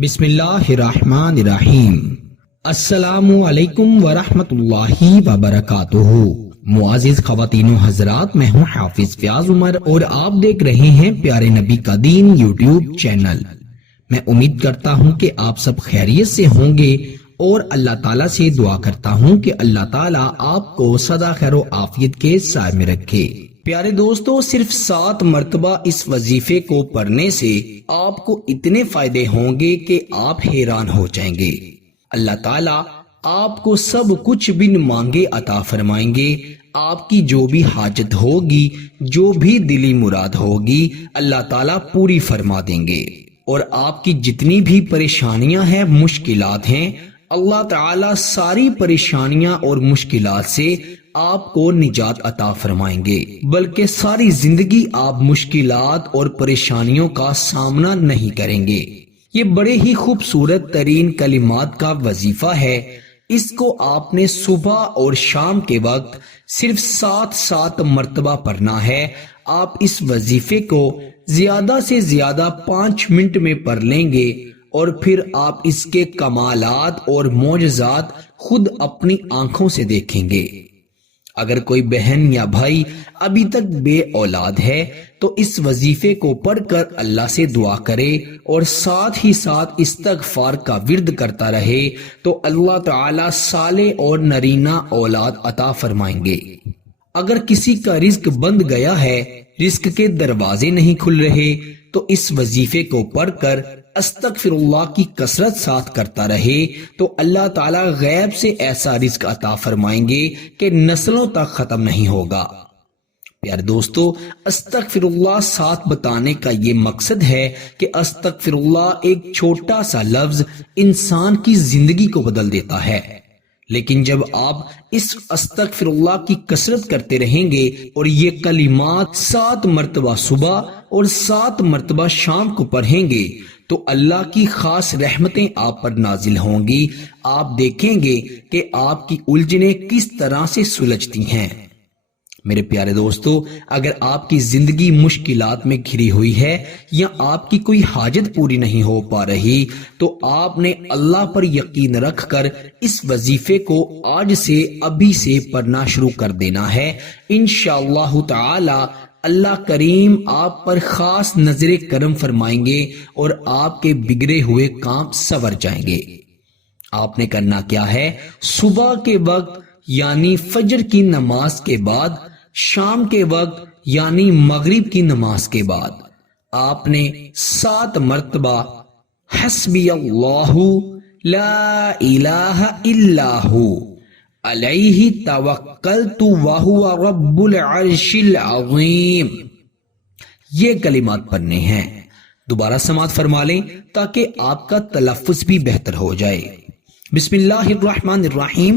بسم اللہ الرحمن الرحیم۔ السلام علیکم ورحمۃ اللہ وبرکاتہ۔ معزز خواتین و حضرات، میں ہوں حافظ فیاض عمر اور آپ دیکھ رہے ہیں پیارے نبی کا دین یوٹیوب چینل۔ میں امید کرتا ہوں کہ آپ سب خیریت سے ہوں گے اور اللہ تعالیٰ سے دعا کرتا ہوں کہ اللہ تعالیٰ آپ کو سدا خیر و عافیت کے سائے میں رکھے۔ پیارے دوستو، صرف 7 مرتبہ اس وظیفے کو پڑھنے سے آپ کو اتنے فائدے ہوں گے کہ آپ حیران ہو جائیں گے۔ اللہ تعالیٰ آپ کو سب کچھ بن مانگے عطا فرمائیں گے۔ آپ کی جو بھی حاجت ہوگی، جو بھی دلی مراد ہوگی، اللہ تعالیٰ پوری فرما دیں گے۔ اور آپ کی جتنی بھی پریشانیاں ہیں، مشکلات ہیں، اللہ تعالیٰ ساری پریشانیاں اور مشکلات سے آپ کو نجات عطا فرمائیں گے، بلکہ ساری زندگی آپ مشکلات اور پریشانیوں کا سامنا نہیں کریں گے۔ یہ بڑے ہی خوبصورت ترین کلمات کا وظیفہ ہے۔ اس کو آپ نے صبح اور شام کے وقت صرف 7 مرتبہ پڑھنا ہے۔ آپ اس وظیفے کو زیادہ سے زیادہ 5 منٹ میں پڑھ لیں گے اور پھر آپ اس کے کمالات اور معجزات خود اپنی آنکھوں سے دیکھیں گے۔ اگر کوئی بہن یا بھائی ابھی تک بے اولاد ہے تو اس وظیفے کو پڑھ کر اللہ سے دعا کرے اور ساتھ ہی ساتھ استغفار کا ورد کرتا رہے تو اللہ تعالی صالح اور نرینہ اولاد عطا فرمائیں گے۔ اگر کسی کا رزق بند گیا ہے، رزق کے دروازے نہیں کھل رہے، تو اس وظیفے کو پڑھ کر استغفر اللہ کی کثرت ساتھ کرتا رہے تو اللہ تعالیٰ غیب سے ایسا رزق عطا فرمائیں گے کہ نسلوں تک ختم نہیں ہوگا۔ پیارے دوستو، استغفر اللہ ساتھ بتانے کا یہ مقصد ہے کہ استغفر اللہ ایک چھوٹا سا لفظ انسان کی زندگی کو بدل دیتا ہے، لیکن جب آپ اس استغفر اللہ کی کثرت کرتے رہیں گے اور یہ کلمات 7 مرتبہ صبح اور 7 مرتبہ شام کو پڑھیں گے تو اللہ کی خاص رحمتیں آپ پر نازل ہوں گی۔ آپ دیکھیں گے کہ آپ کی الجھنیں کس طرح سے سلجھتی ہیں۔ میرے پیارے دوستو، اگر آپ کی زندگی مشکلات میں گھری ہوئی ہے یا آپ کی کوئی حاجت پوری نہیں ہو پا رہی تو آپ نے اللہ پر یقین رکھ کر اس وظیفے کو آج سے ابھی سے پڑھنا شروع کر دینا ہے۔ انشاءاللہ تعالی اللہ کریم آپ پر خاص نظر کرم فرمائیں گے اور آپ کے بگڑے ہوئے کام سنور جائیں گے۔ آپ نے کرنا کیا ہے؟ صبح کے وقت یعنی فجر کی نماز کے بعد، شام کے وقت یعنی مغرب کی نماز کے بعد آپ نے 7 مرتبہ حسبی اللہ لا الہ الا ہو علیہ توکلت وہو رب العرش العظیم یہ کلمات پڑھنے ہیں۔ دوبارہ سماعت فرما لیں تاکہ آپ کا تلفظ بھی بہتر ہو جائے۔ بسم اللہ الرحمن الرحیم۔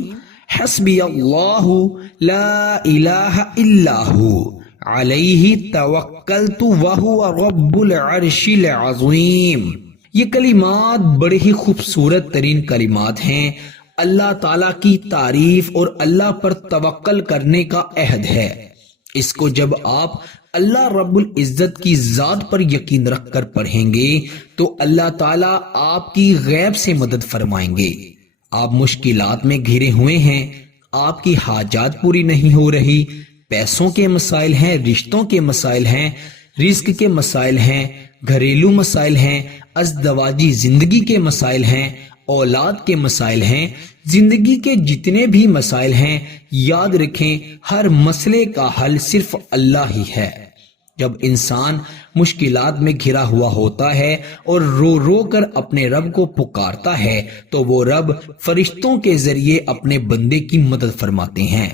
حسبی اللہ لا الہ الا ہو علیہ توکلت وہو رب العرش العظیم۔ یہ کلمات بڑے ہی خوبصورت ترین کلمات ہیں۔ اللہ تعالیٰ کی تعریف اور اللہ پر توکل کرنے کا عہد ہے۔ اس کو جب آپ اللہ رب العزت کی ذات پر یقین رکھ کر پڑھیں گے تو اللہ تعالیٰ آپ کی غیب سے مدد فرمائیں گے۔ آپ مشکلات میں گھرے ہوئے ہیں، آپ کی حاجات پوری نہیں ہو رہی، پیسوں کے مسائل ہیں، رشتوں کے مسائل ہیں، رزق کے مسائل ہیں، گھریلو مسائل ہیں، ازدواجی زندگی کے مسائل ہیں، اولاد کے مسائل ہیں، زندگی کے جتنے بھی مسائل ہیں، یاد رکھیں ہر مسئلے کا حل صرف اللہ ہی ہے۔ جب انسان مشکلات میں گھرا ہوا ہوتا ہے اور رو رو کر اپنے رب کو پکارتا ہے تو وہ رب فرشتوں کے ذریعے اپنے بندے کی مدد فرماتے ہیں۔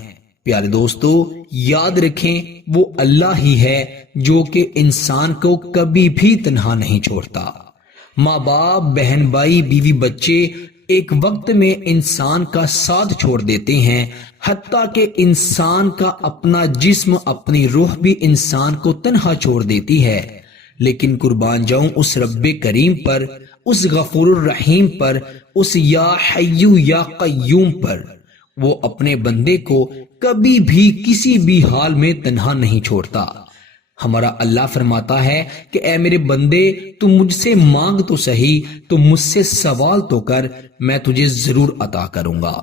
پیارے دوستو، یاد رکھیں وہ اللہ ہی ہے جو کہ انسان کو کبھی بھی تنہا نہیں چھوڑتا۔ ماں باپ، بہن بھائی، بیوی بچے ایک وقت میں انسان کا ساتھ چھوڑ دیتے ہیں، حتیٰ کہ انسان کا اپنا جسم، اپنی روح بھی انسان کو تنہا چھوڑ دیتی ہے، لیکن قربان جاؤں اس رب کریم پر، اس غفور الرحیم پر، اس یا حیو یا قیوم پر۔ وہ اپنے بندے کو کبھی بھی کسی بھی حال میں تنہا نہیں چھوڑتا۔ ہمارا اللہ فرماتا ہے کہ اے میرے بندے تو مجھ سے مانگ تو صحیح، تو مجھ سے سوال تو کر، میں تجھے ضرور عطا کروں گا۔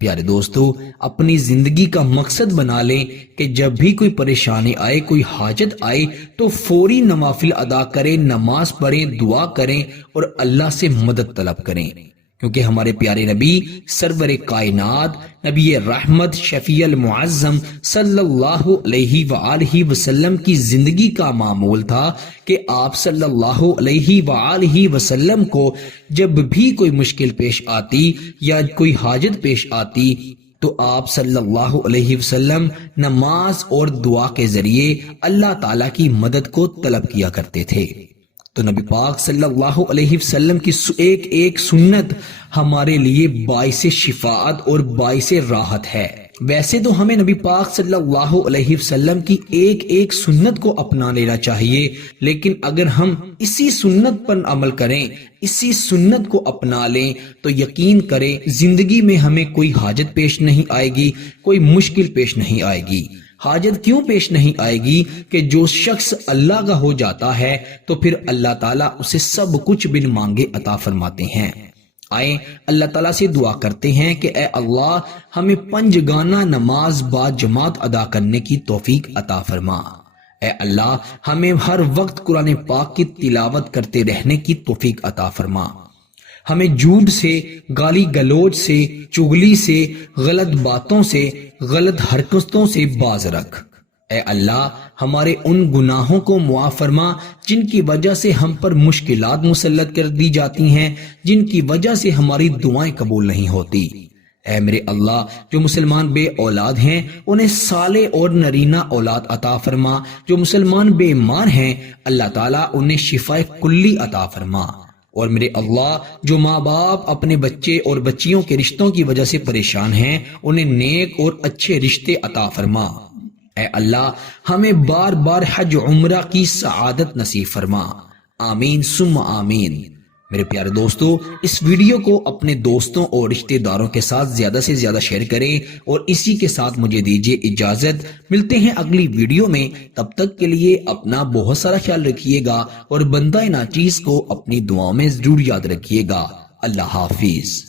پیارے دوستو، اپنی زندگی کا مقصد بنا لیں کہ جب بھی کوئی پریشانی آئے، کوئی حاجت آئے تو فوری نوافل ادا کریں، نماز پڑھیں، دعا کریں اور اللہ سے مدد طلب کریں، کیونکہ ہمارے پیارے نبی سرور کائنات، نبی رحمت، شفیع المعظم صلی اللہ علیہ وآلہ وسلم کی زندگی کا معمول تھا کہ آپ صلی اللہ علیہ وآلہ وسلم کو جب بھی کوئی مشکل پیش آتی یا کوئی حاجت پیش آتی تو آپ صلی اللہ علیہ وسلم نماز اور دعا کے ذریعے اللہ تعالیٰ کی مدد کو طلب کیا کرتے تھے۔ تو نبی پاک صلی اللہ علیہ وسلم کی ایک ایک سنت ہمارے لیے باعث شفاعت اور باعث راحت ہے۔ ویسے تو ہمیں نبی پاک صلی اللہ علیہ وسلم کی ایک ایک سنت کو اپنا لینا چاہیے، لیکن اگر ہم اسی سنت پر عمل کریں، اسی سنت کو اپنا لیں تو یقین کریں زندگی میں ہمیں کوئی حاجت پیش نہیں آئے گی، کوئی مشکل پیش نہیں آئے گی۔ حاجت کیوں پیش نہیں آئے گی کہ جو شخص اللہ کا ہو جاتا ہے تو پھر اللہ تعالیٰ اسے سب کچھ بن مانگے عطا فرماتے ہیں۔ آئیں اللہ تعالیٰ سے دعا کرتے ہیں کہ اے اللہ ہمیں 5 گانا نماز با جماعت ادا کرنے کی توفیق عطا فرما۔ اے اللہ ہمیں ہر وقت قرآن پاک کی تلاوت کرتے رہنے کی توفیق عطا فرما۔ ہمیں جھوٹ سے، گالی گلوچ سے، چغلی سے، غلط باتوں سے، غلط حرکتوں سے باز رکھ۔ اے اللہ ہمارے ان گناہوں کو معاف فرما جن کی وجہ سے ہم پر مشکلات مسلط کر دی جاتی ہیں، جن کی وجہ سے ہماری دعائیں قبول نہیں ہوتی۔ اے میرے اللہ جو مسلمان بے اولاد ہیں انہیں صالح اور نرینہ اولاد عطا فرما، جو مسلمان بیمار ہیں اللہ تعالیٰ انہیں شفا کلی عطا فرما، اور میرے اللہ جو ماں باپ اپنے بچے اور بچیوں کے رشتوں کی وجہ سے پریشان ہیں انہیں نیک اور اچھے رشتے عطا فرما۔ اے اللہ ہمیں بار بار حج عمرہ کی سعادت نصیب فرما، آمین ثم آمین۔ میرے پیارے دوستو، اس ویڈیو کو اپنے دوستوں اور رشتہ داروں کے ساتھ زیادہ سے زیادہ شیئر کریں، اور اسی کے ساتھ مجھے دیجیے اجازت، ملتے ہیں اگلی ویڈیو میں۔ تب تک کے لیے اپنا بہت سارا خیال رکھیے گا اور بندہ ناچیز کو اپنی دعاؤں میں ضرور یاد رکھیے گا۔ اللہ حافظ۔